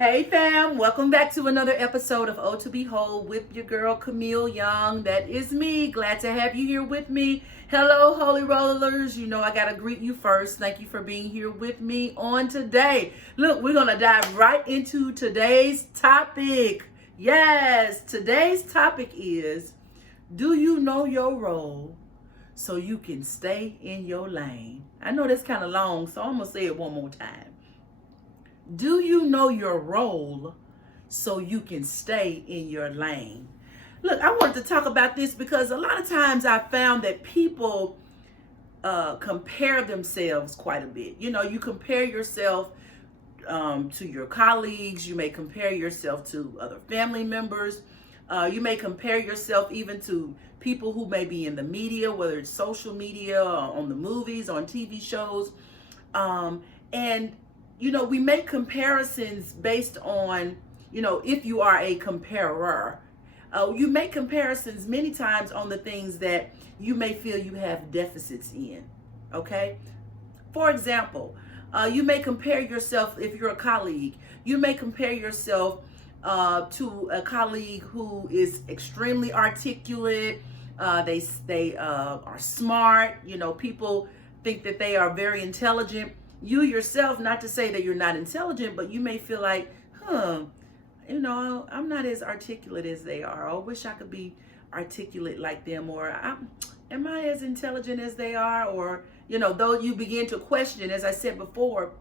Hey fam, welcome back to another episode of O to Behold with your girl Camille Young. That is me. Glad to have you here with me. Hello, Holy Rollers. You know I gotta greet you first. Thank you for being here with me on today. Look, we're gonna dive right into today's topic. Yes, today's topic is, do you know your role so you can stay in your lane? I know that's kind of long, so I'm gonna say it one more time. Do you know your role so you can stay in your lane? Look, I wanted to talk about this because a lot of times I found that people compare themselves quite a bit. You know, you compare yourself to your colleagues. You may compare yourself to other family members. You may compare yourself even to people who may be in the media, whether it's social media, or on the movies, on TV shows. And you know, we make comparisons based on, you know, if you are a comparer. You make comparisons many times on the things that you may feel you have deficits in, okay? For example, you may compare yourself, if you're a colleague, you may compare yourself to a colleague who is extremely articulate. They are smart. You know, people think that they are very intelligent. You yourself, not to say that you're not intelligent, but you may feel like, you know, I'm not as articulate as they are. I wish I could be articulate like them, or am I as intelligent as they are? Or, you know, though you begin to question, as I said before,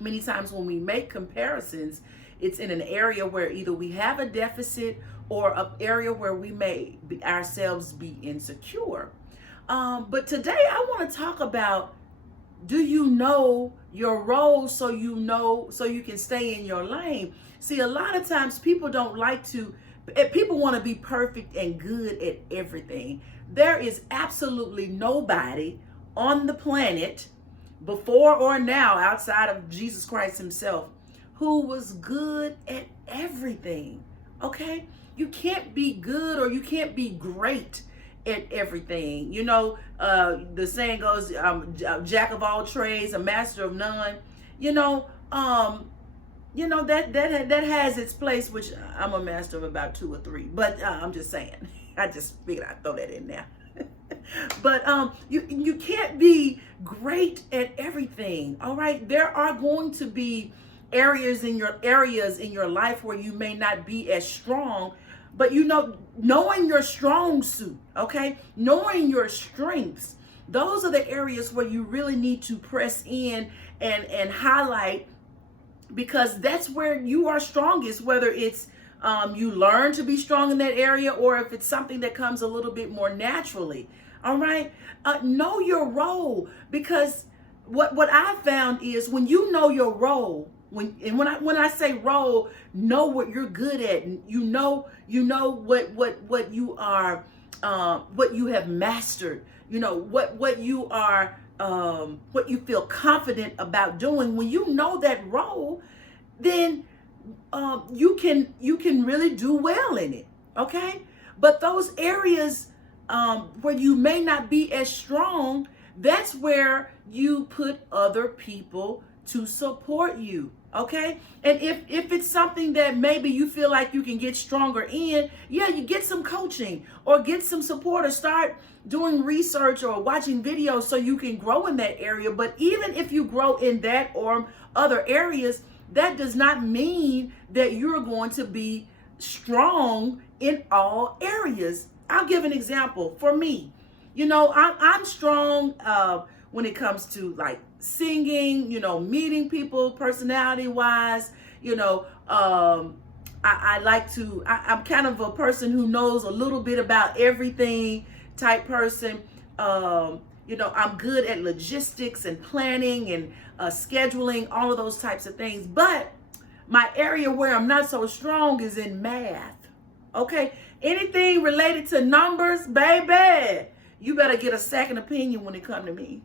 many times when we make comparisons, it's in an area where either we have a deficit or an area where we may ourselves be insecure. But today I want to talk about, do you know your role so you can stay in your lane? See, a lot of times people want to be perfect and good at everything. There is absolutely nobody on the planet, before or now, outside of Jesus Christ himself, who was good at everything. Okay? You can't be good or you can't be great at everything. You know, the saying goes, jack of all trades, a master of none. You know, that has its place, which I'm a master of about 2 or 3. But I'm just saying, I just figured I'd throw that in there. But you can't be great at everything. All right, there are going to be areas in your life where you may not be as strong. But you know, knowing your strong suit, okay, knowing your strengths, those are the areas where you really need to press in and highlight, because that's where you are strongest, whether it's you learn to be strong in that area, or if it's something that comes a little bit more naturally. All right, know your role, because what I found is when you know your role, when I say role, know what you're good at. You know what you are, what you have mastered. You know what you are, what you feel confident about doing. When you know that role, then you can really do well in it. Okay, but those areas where you may not be as strong, that's where you put other people to support you. Okay, and if it's something that maybe you feel like you can get stronger in, yeah, you get some coaching or get some support, or start doing research or watching videos so you can grow in that area. But even if you grow in that or other areas, that does not mean that you're going to be strong in all areas. I'll give an example. For me, you know, I'm strong when it comes to like singing, you know, meeting people personality wise. You know, I like to, I'm kind of a person who knows a little bit about everything type person. You know, I'm good at logistics and planning and scheduling, all of those types of things. But my area where I'm not so strong is in math. Okay, anything related to numbers, baby, you better get a second opinion when it comes to me.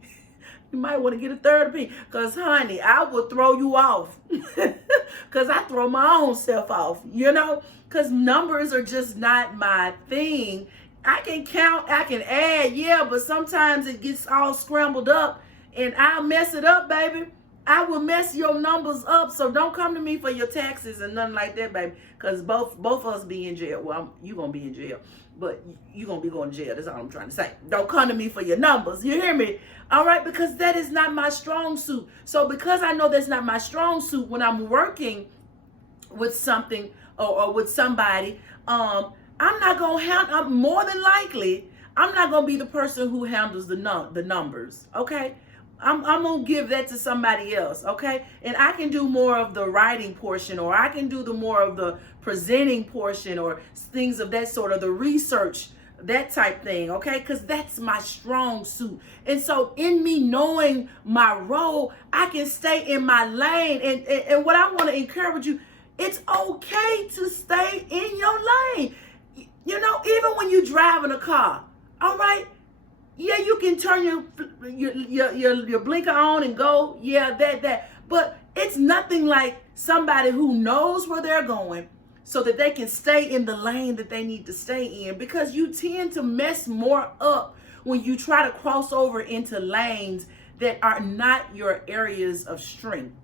You might want to get a third opinion, because honey, I will throw you off. Because I throw my own self off, you know, because numbers are just not my thing. I can count, I can add, yeah, but sometimes it gets all scrambled up and I'll mess it up, baby. I will mess your numbers up. So don't come to me for your taxes and nothing like that, baby. Because both of us be in jail. Well, you going to be in jail. But you going to be going to jail. That's all I'm trying to say. Don't come to me for your numbers. You hear me? All right? Because that is not my strong suit. So because I know that's not my strong suit, when I'm working with something or with somebody, I'm not going to handle, more than likely, I'm not going to be the person who handles the numbers. Okay? I'm going to give that to somebody else, okay? And I can do more of the writing portion, or I can do the more of the presenting portion, or things of that sort, of the research, that type thing, okay? Because that's my strong suit. And so in me knowing my role, I can stay in my lane. And what I want to encourage you, it's okay to stay in your lane. You know, even when you're driving a car, all right? Yeah, you can turn your blinker on and go. Yeah, that. But it's nothing like somebody who knows where they're going so that they can stay in the lane that they need to stay in, because you tend to mess more up when you try to cross over into lanes that are not your areas of strength.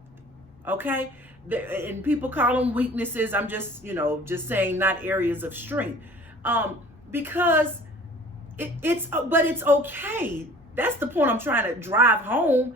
Okay? And people call them weaknesses. I'm just saying not areas of strength. Because but it's okay. That's the point I'm trying to drive home.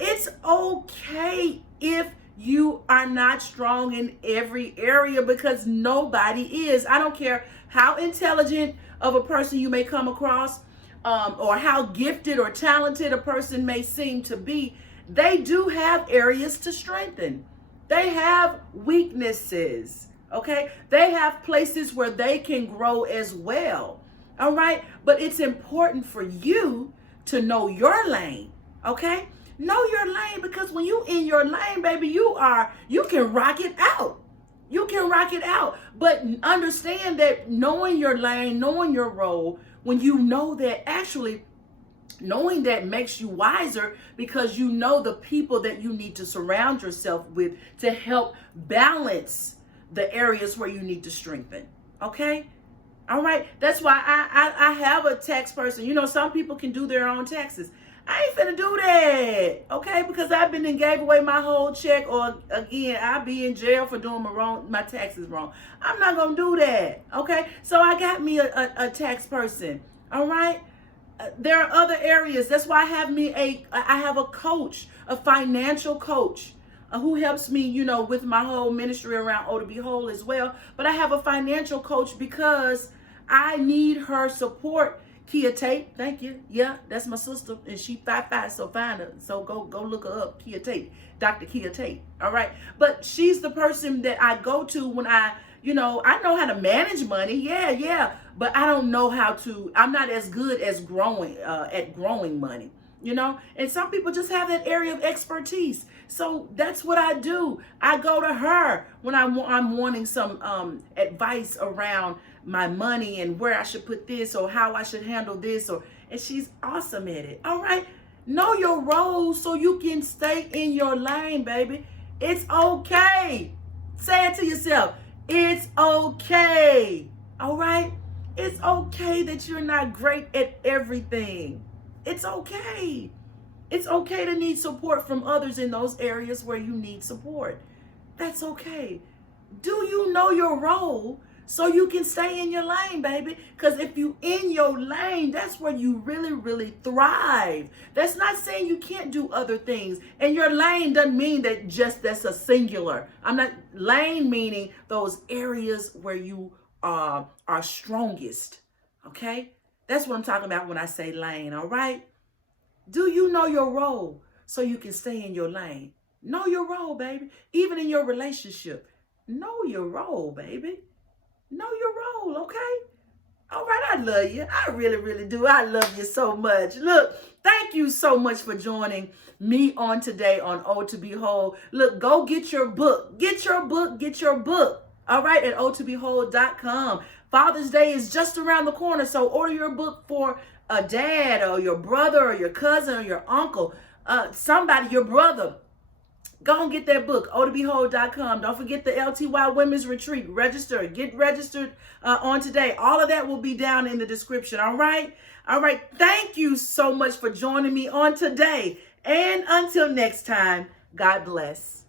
It's okay if you are not strong in every area, because nobody is. I don't care how intelligent of a person you may come across, or how gifted or talented a person may seem to be. They do have areas to strengthen. They have weaknesses, okay? They have places where they can grow as well. All right. But it's important for you to know your lane. Okay. Know your lane, because when you in your lane, baby, you can rock it out. You can rock it out. But understand that knowing your lane, knowing your role, when you know that, actually knowing that makes you wiser, because you know the people that you need to surround yourself with to help balance the areas where you need to strengthen. Okay. All right. That's why I have a tax person. You know, some people can do their own taxes. I ain't finna do that. Okay. Because I've been and gave away my whole check, or again, I'll be in jail for doing my taxes wrong. I'm not going to do that. Okay. So I got me a tax person. All right. There are other areas. That's why I have a coach, a financial coach, who helps me, you know, with my whole ministry around O to Be Whole as well. But I have a financial coach because I need her support. Kia Tate, thank you. Yeah, that's my sister, and she 5'5", so find her. So go look her up, Kia Tate, Dr. Kia Tate. All right, but she's the person that I go to when I know how to manage money. Yeah, but I don't know how to. I'm not as good as growing money. You know, and some people just have that area of expertise. So that's what I do. I go to her when I'm wanting some advice around my money and where I should put this, or how I should handle this, and she's awesome at it. All right. Know your role so you can stay in your lane, baby. It's okay. Say it to yourself. It's okay. All right. It's okay that you're not great at everything. It's okay. It's okay to need support from others in those areas where you need support. That's okay. Do you know your role so you can stay in your lane, baby? Because if you in your lane, that's where you really, really thrive. That's not saying you can't do other things. And your lane doesn't mean that that's a singular. Lane meaning those areas where you are strongest. Okay? That's what I'm talking about when I say lane, all right? Do you know your role so you can stay in your lane? Know your role, baby. Even in your relationship, know your role, baby. Know your role, okay? All right, I love you. I really, really do. I love you so much. Look, thank you so much for joining me on today on O to Be Whole. Look, go get your book. Get your book. All right, at otobewhole.com. Father's Day is just around the corner, so order your book for a dad or your brother or your cousin or your uncle, somebody, your brother. Go and get that book, otobewhole.com. Don't forget the LTY Women's Retreat. Get registered on today. All of that will be down in the description, all right? All right, thank you so much for joining me on today. And until next time, God bless.